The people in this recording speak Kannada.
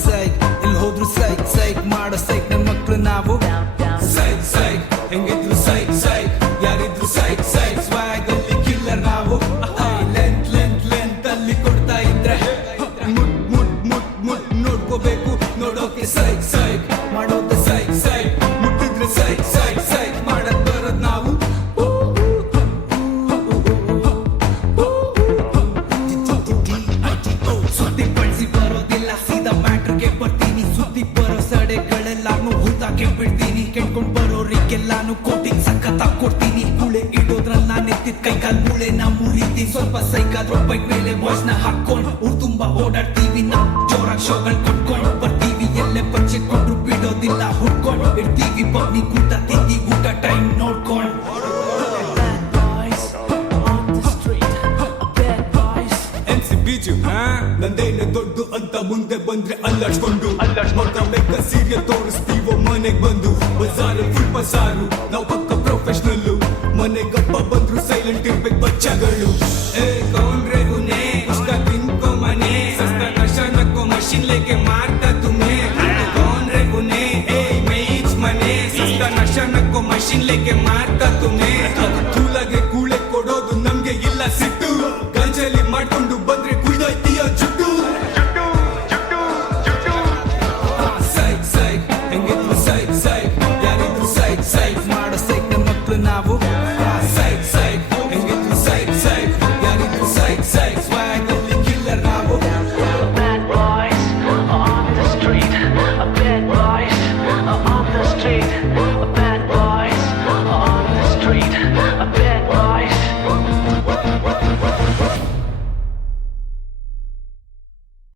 ಸೈಕ್ ಇಲ್ಲಿ ಹೋದ್ರು ಸೈಕ್ ಸೈಕ್ ಮಾಡೋ ಸೈಕ್ ನನ್ ಮಕ್ಳು ನಾವು ಸೈಕ್ ಸೈಕ್ ಹೆಂಗಿದ್ರು ಸೈಕ್ ಸೈಕ್ ಯಾರಿದ್ರು ಸೈಕ್ ಸೈಕ್ ಸ್ವಾಗ್ ಅಲ್ಲಿ ಕಿಲ್ಲರ್ ನಾವು ಲೆಂತ್ ಲೆಂತ್ ಲೆಂತ್ ಅಲ್ಲಿ ಕೊಡ್ತಾ ಇದ್ರೆ ಮುಟ್ ಮುಟ್ ಮುಟ್ ಮುಟ್ ನೋಡ್ಕೋಬೇಕು ನೋಡೋಕೆ ಸೈಕ್ ಸೈಕ್ ಮಾಡೋದು ಸೈಕ್ ಸೈಕ್ ಮುಟ್ಟಿದ್ರೆ ಸೈಕ್ ಸೈಕ್ ಸೈಕ್ ಮಾಡಕ್ ಬರೋದ್ ನಾವು ಸುದ್ದಿ ಬಳಸಿ ಬರೋದಿಲ್ಲ ಸೀದಾ ಮ್ಯಾಟ್ರಿಗೆ ಬರ್ತೀನಿ ಸುದ್ದಿ ಬರೋ ಸಡೆಗಳೆಲ್ಲಾನು ಹೂತಾಕೆ ಬಿಡ್ತೀನಿ ಕೆಟ್ಕೊಂಡ್ ಬರೋರಿಗೆಲ್ಲಾನು ಕೋಟಿಂಗ್ ಸಖತ್ ಕೊಡ್ತೀನಿ ಮೂಳೆ ಇಡೋದ್ರಲ್ಲಿ ನಾನು ಎತ್ತಿದ್ ಕೈಕಾಲ್ ಮೂಳೆ ನಾ ಮುರಿತೀನಿ ಸ್ವಲ್ಪ ಸೈಕಾದ್ರೂ ಬೈಕ್ ಮೇಲೆ ವಾಯ್ಸ್ ನ ಹಾಕೊಂಡ್ ಊರ್ ತುಂಬಾ ಓಡಾಡ್ತೀವಿ ನಾವು ಜೋರಾಗ್ ಶೋಗಳ್ ಕೊಟ್ಕೊಂಡ್ ಬರ್ತೀವಿ ಎಲ್ಲೇ ಪಂಚೆ ಕೊಟ್ರು ಬಿಡೋದಿಲ್ಲ ಹುಡ್ಕೊಂಡ್ ಇಡ್ತೀವಿ ಬನ್ನಿ ಊಟ ತಿಂದಿ ಊಟ ಟೈಮ್ ನೋಡ್ಕೊಂಡ್ ಬೀಜು ನಂದೇನೆ ದೊಡ್ಡ ಅಂತ ಮುಂದೆ ಬಂದ್ರೆ ಅಲ್ಲಾಡ್ಸ್ಕೊಂಡು ನೋಡ್ಕೊಂಬೇಕ ಸೀರಿಯಲ್ ತೋರಿಸ್ತೀವೋ ಮನೆಗ್ ಬಂದು ಬಜಾರ್ ಫುಲ್ ಬಸಾರು ನಾವು ಪಕ್ಕ ಪ್ರೊಫೆಷನಲ್ಲು ಮನೆಗಪ್ಪ ಬಂದ್ರು ಸೈಲೆಂಟ್ ಇರ್ಬೇಕು ಬಚ್ಚಗಳು ಏ ಕೌನ್ರೆ ಉನೆ ಇಷ್ಟ ತಿನ್ಕೋ ಮನೆ ಸಸ್ತ ನಶನಕ್ಕೋ ಮಷಿನ್ ಲೇಕೆ ಮಾರ್ತಾ ತುಮೆ ಕೌನ್ರೆ ಉನೆ ಏ ಮೈಚ್ ಮನೆ ಸಸ್ತ ನಶನಕ್ಕೋ ಮಷಿನ್ ಲೇಕೆ ಮಾರ್ತಾ ತುಮೆ